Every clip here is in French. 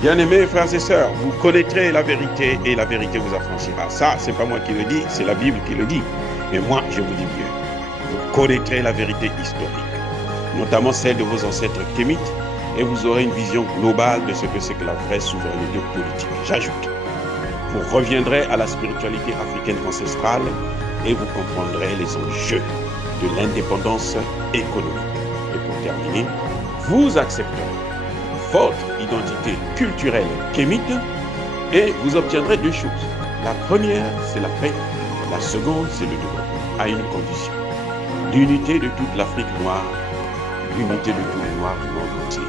Bien-aimés frères et sœurs, vous connaîtrez la vérité et la vérité vous affranchira. Ça, c'est pas moi qui le dis, c'est la Bible qui le dit. Mais moi, je vous dis mieux. Vous connaîtrez la vérité historique, notamment celle de vos ancêtres kémites, et vous aurez une vision globale de ce que c'est que la vraie souveraineté politique. J'ajoute, vous reviendrez à la spiritualité africaine ancestrale et vous comprendrez les enjeux de l'indépendance économique. Et pour terminer, vous accepterez votre identité culturelle kémite et vous obtiendrez deux choses. La première, c'est la paix. La seconde, c'est le développement, à une condition. L'unité de toute l'Afrique noire, l'unité de tous les Noirs du monde entier.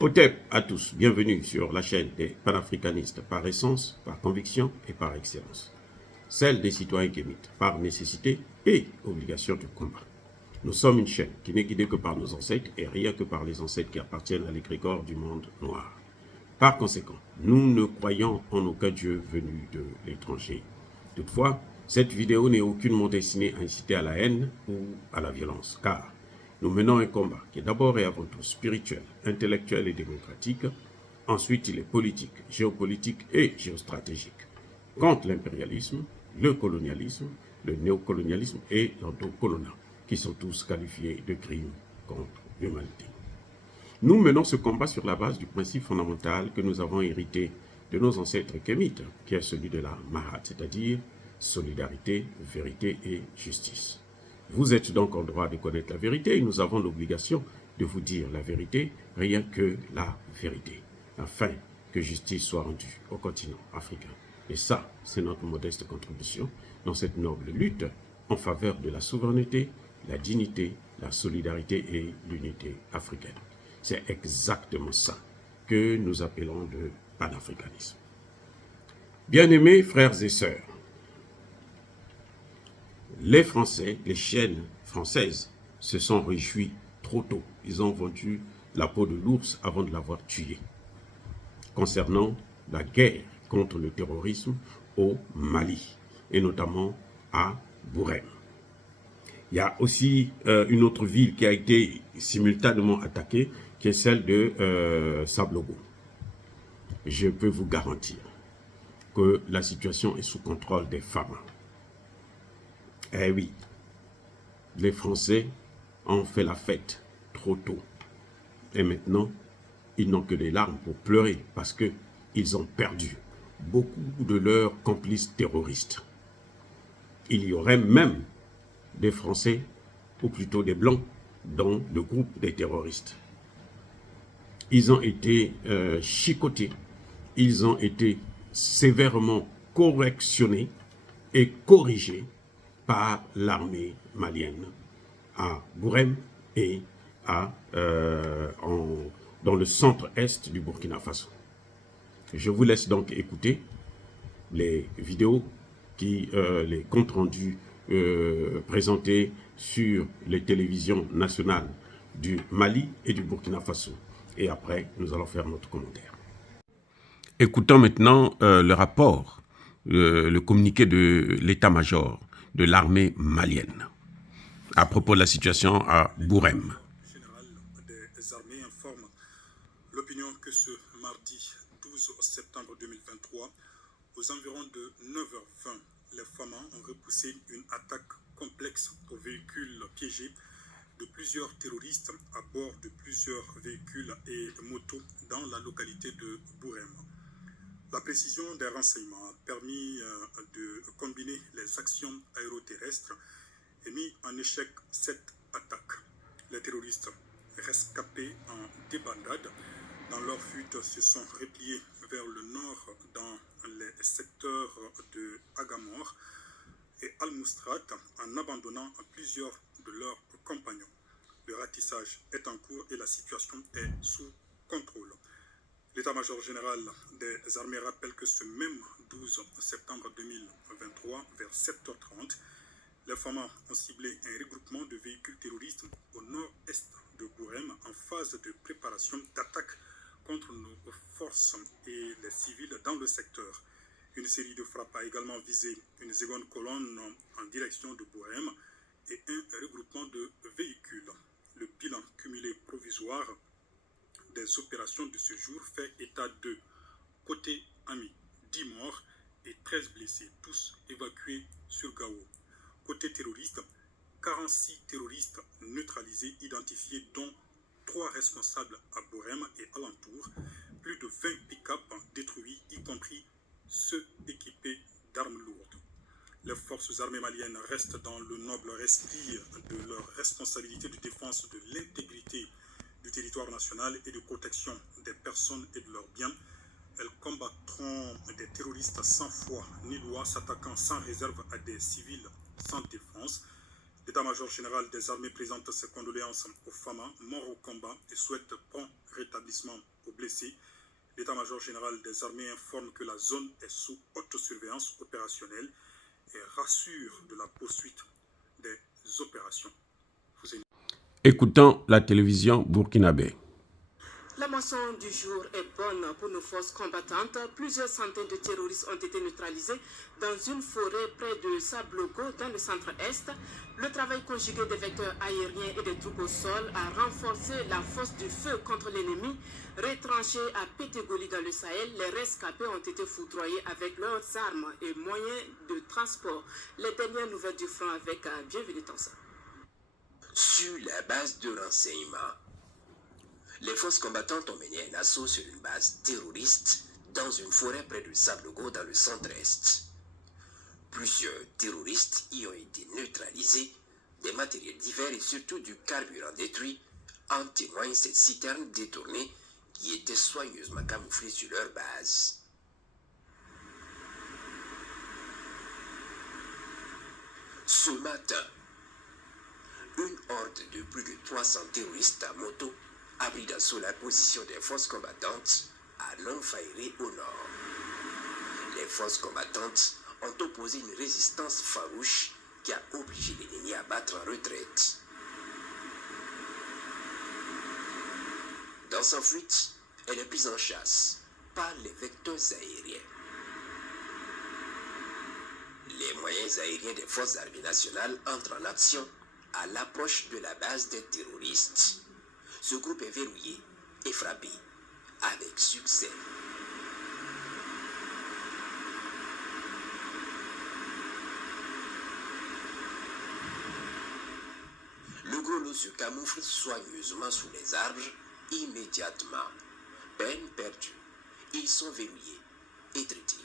Otep à tous, bienvenue sur la chaîne des panafricanistes par essence, par conviction et par excellence. Celle des citoyens kémites, par nécessité et obligation de combat. Nous sommes une chaîne qui n'est guidée que par nos ancêtres et rien que par les ancêtres qui appartiennent à l'égrégore du monde noir. Par conséquent, nous ne croyons en aucun Dieu venu de l'étranger. Toutefois, cette vidéo n'est aucunement destinée à inciter à la haine ou à la violence, car nous menons un combat qui est d'abord et avant tout spirituel, intellectuel et démocratique. Ensuite, il est politique, géopolitique et géostratégique, contre l'impérialisme, le colonialisme, le néocolonialisme et l'endocoloniat, qui sont tous qualifiés de crimes contre l'humanité. Nous menons ce combat sur la base du principe fondamental que nous avons hérité de nos ancêtres kémites, qui est celui de la Mahat, c'est-à-dire solidarité, vérité et justice. Vous êtes donc en droit de connaître la vérité et nous avons l'obligation de vous dire la vérité, rien que la vérité, afin que justice soit rendue au continent africain. Et ça, c'est notre modeste contribution dans cette noble lutte en faveur de la souveraineté, la dignité, la solidarité et l'unité africaine. C'est exactement ça que nous appelons le panafricanisme. Bien-aimés frères et sœurs, les Français, les chaînes françaises se sont réjouis trop tôt. Ils ont vendu la peau de l'ours avant de l'avoir tué. Concernant la guerre contre le terrorisme au Mali et notamment à Bourem. Il y a aussi une autre ville qui a été simultanément attaquée, qui est celle de Sablogo. Je peux vous garantir que la situation est sous contrôle des femmes. Eh oui, les Français ont fait la fête trop tôt. Et maintenant, ils n'ont que des larmes pour pleurer parce qu'ils ont perdu beaucoup de leurs complices terroristes. Il y aurait même des Français, ou plutôt des Blancs, dans le groupe des terroristes. Ils ont été chicotés, ils ont été sévèrement correctionnés et corrigés par l'armée malienne à Bourem et dans le centre-est du Burkina Faso. Je vous laisse donc écouter les vidéos, les comptes rendus présentés sur les télévisions nationales du Mali et du Burkina Faso. Et après, nous allons faire notre commentaire. Écoutons maintenant le rapport, le communiqué de l'état-major de l'armée malienne à propos de la situation à Bourem. Le général des armées informe l'opinion que ce mardi 12 septembre 2023, aux environs de 9h20, les Famas ont repoussé une attaque complexe aux véhicules piégés de plusieurs terroristes à bord de plusieurs véhicules et motos dans la localité de Bourem. La précision des renseignements a permis de combiner les actions aéroterrestres et mis en échec cette attaque. Les terroristes rescapés en débandade dans leur fuite se sont repliés vers le nord dans les secteurs de Agamor et Al-Moustrat en abandonnant plusieurs de leurs compagnons. Le ratissage est en cours et la situation est sous contrôle. L'état-major général des armées rappelle que ce même 12 septembre 2023, vers 7h30, les Famas ont ciblé un regroupement de véhicules terroristes au nord-est de Bourem en phase de préparation d'attaque contre nos forces et les civils dans le secteur. Une série de frappes a également visé une seconde colonne en direction de Bourem et un regroupement de véhicules. Le bilan cumulé provisoire des opérations de ce jour fait état de côté ami 10 morts et 13 blessés, tous évacués sur Gao. Côté terroriste, 46 terroristes neutralisés identifiés, dont 3 responsables à Borem et alentour, plus de 20 pick-up détruits, y compris ceux équipés d'armes lourdes. Les forces armées maliennes restent dans le noble esprit de leur responsabilité de défense de l'intégrité du territoire national et de protection des personnes et de leurs biens. Elles combattront des terroristes sans foi ni loi, s'attaquant sans réserve à des civils sans défense. L'état-major général des armées présente ses condoléances aux femmes morts au combat et souhaite prompt rétablissement aux blessés. L'état-major général des armées informe que la zone est sous haute surveillance opérationnelle et rassure de la poursuite des opérations. Écoutons la télévision burkinabé. La moisson du jour est bonne pour nos forces combattantes. Plusieurs centaines de terroristes ont été neutralisés dans une forêt près de Sablogo, dans le centre-est. Le travail conjugué des vecteurs aériens et des troupes au sol a renforcé la force du feu contre l'ennemi. Retranchés à Pétégoli dans le Sahel, les rescapés ont été foudroyés avec leurs armes et moyens de transport. Les dernières nouvelles du front avec Bienvenue Tansa. Sur la base de renseignement, les forces combattantes ont mené un assaut sur une base terroriste dans une forêt près de Sablogo dans le centre-est. Plusieurs terroristes y ont été neutralisés, des matériels divers et surtout du carburant détruit, en témoigne cette citerne détournée qui était soigneusement camouflée sur leur base. Ce matin, une horde de plus de 300 terroristes à moto a pris d'assaut la position des forces combattantes à Nonfairé au nord. Les forces combattantes ont opposé une résistance farouche qui a obligé l'ennemi à battre en retraite. Dans sa fuite, elle est prise en chasse par les vecteurs aériens. Les moyens aériens des forces armées nationales entrent en action à l'approche de la base des terroristes. Ce groupe est verrouillé et frappé avec succès. Le gros lot se camoufle soigneusement sous les arbres immédiatement. Peine perdue, ils sont verrouillés et traités.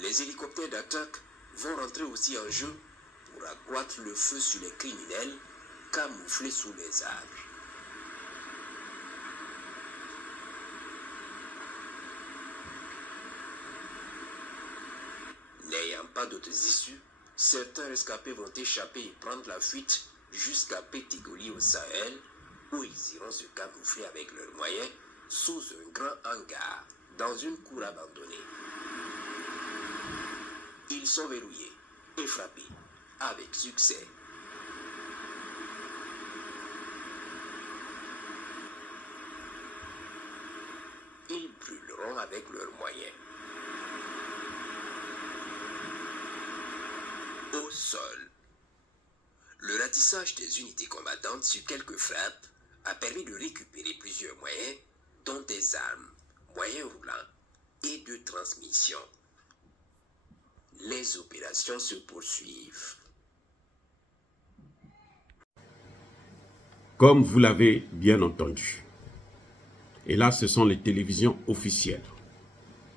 Les hélicoptères d'attaque vont rentrer aussi en jeu pour accroître le feu sur les criminels camouflés sous les arbres. N'ayant pas d'autres issues, certains rescapés vont échapper et prendre la fuite jusqu'à Pétigoli au Sahel, où ils iront se camoufler avec leurs moyens sous un grand hangar dans une cour abandonnée. Ils sont verrouillés et frappés avec succès. Ils brûleront avec leurs moyens. Au sol, le ratissage des unités combattantes sur quelques frappes a permis de récupérer plusieurs moyens, dont des armes, moyens roulants et de transmission. Les opérations se poursuivent. Comme vous l'avez bien entendu. Et là, ce sont les télévisions officielles.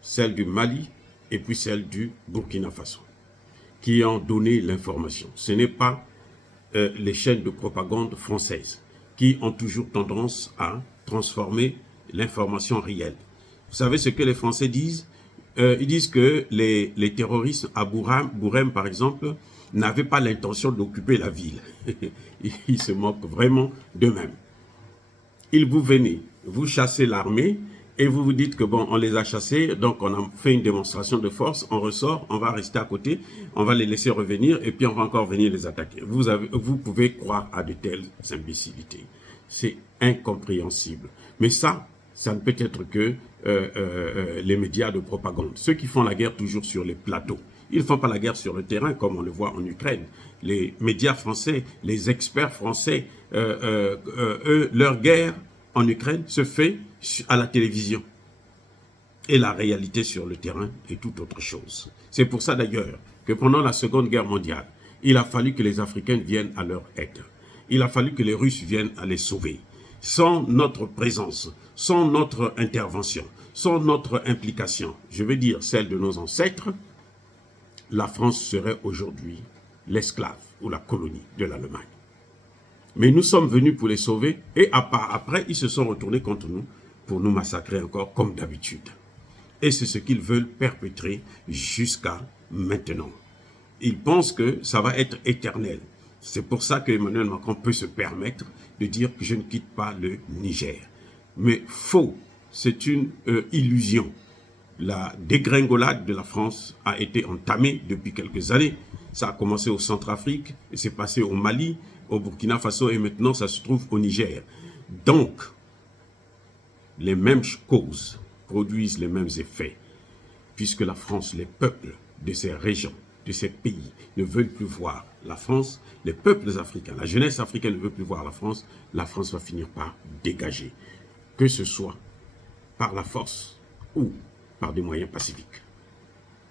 Celles du Mali et puis celles du Burkina Faso qui ont donné l'information. Ce n'est pas les chaînes de propagande françaises qui ont toujours tendance à transformer l'information réelle. Vous savez ce que les Français disent? Ils disent que les terroristes à Borem, par exemple, n'avaient pas l'intention d'occuper la ville. Ils se moquent vraiment d'eux-mêmes. Ils vous venez, vous chassez l'armée et vous vous dites que bon, on les a chassés, donc on a fait une démonstration de force, on ressort, on va rester à côté, on va les laisser revenir et puis on va encore venir les attaquer. Vous pouvez croire à de telles imbécilités. C'est incompréhensible. Mais ça ne peut être que les médias de propagande. Ceux qui font la guerre toujours sur les plateaux. Ils ne font pas la guerre sur le terrain, comme on le voit en Ukraine. Les médias français, les experts français, leur guerre en Ukraine se fait à la télévision. Et la réalité sur le terrain est tout autre chose. C'est pour ça d'ailleurs que pendant la Seconde Guerre mondiale, il a fallu que les Africains viennent à leur aide. Il a fallu que les Russes viennent à les sauver. Sans notre présence, sans notre intervention, sans notre implication, je veux dire celle de nos ancêtres, la France serait aujourd'hui l'esclave ou la colonie de l'Allemagne. Mais nous sommes venus pour les sauver et après, ils se sont retournés contre nous pour nous massacrer encore comme d'habitude. Et c'est ce qu'ils veulent perpétrer jusqu'à maintenant. Ils pensent que ça va être éternel. C'est pour ça qu'Emmanuel Macron peut se permettre de dire que je ne quitte pas le Niger. Mais faux, c'est une illusion. La dégringolade de la France a été entamée depuis quelques années. Ça a commencé au Centrafrique, et c'est passé au Mali, au Burkina Faso, et maintenant ça se trouve au Niger. Donc, les mêmes causes produisent les mêmes effets, puisque la France, les peuples de ces régions, de ces pays, ne veulent plus voir la France, les peuples africains, la jeunesse africaine ne veut plus voir la France va finir par dégager, que ce soit par la force ou par des moyens pacifiques.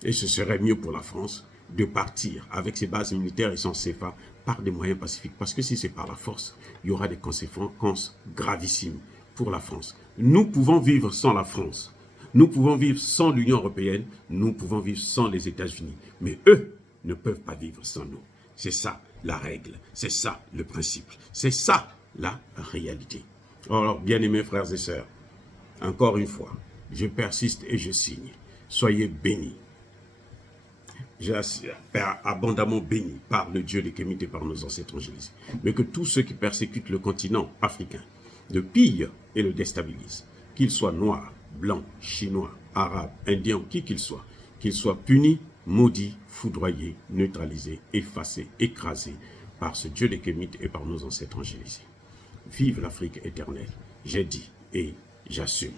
Et ce serait mieux pour la France de partir avec ses bases militaires et son CFA par des moyens pacifiques. Parce que si c'est par la force, il y aura des conséquences gravissimes pour la France. Nous pouvons vivre sans la France. Nous pouvons vivre sans l'Union européenne. Nous pouvons vivre sans les États-Unis. Mais eux ne peuvent pas vivre sans nous. C'est ça la règle. C'est ça le principe. C'est ça la réalité. Alors, bien-aimés frères et sœurs, encore une fois, je persiste et je signe. Soyez bénis. Abondamment bénis par le Dieu des Kémites et par nos ancêtres angélisés. Mais que tous ceux qui persécutent le continent africain le pillent et le déstabilisent, qu'ils soient noirs, blancs, chinois, arabes, indiens, qui qu'ils soient punis, maudits, foudroyés, neutralisés, effacés, écrasés par ce Dieu des Kémites et par nos ancêtres angélisés. Vive l'Afrique éternelle, j'ai dit et j'assume.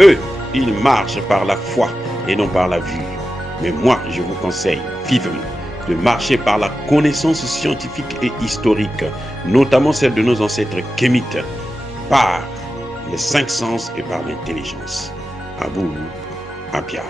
Eux, ils marchent par la foi et non par la vue. Mais moi, je vous conseille vivement de marcher par la connaissance scientifique et historique, notamment celle de nos ancêtres kémites, par les 5 sens et par l'intelligence. Abou Abia.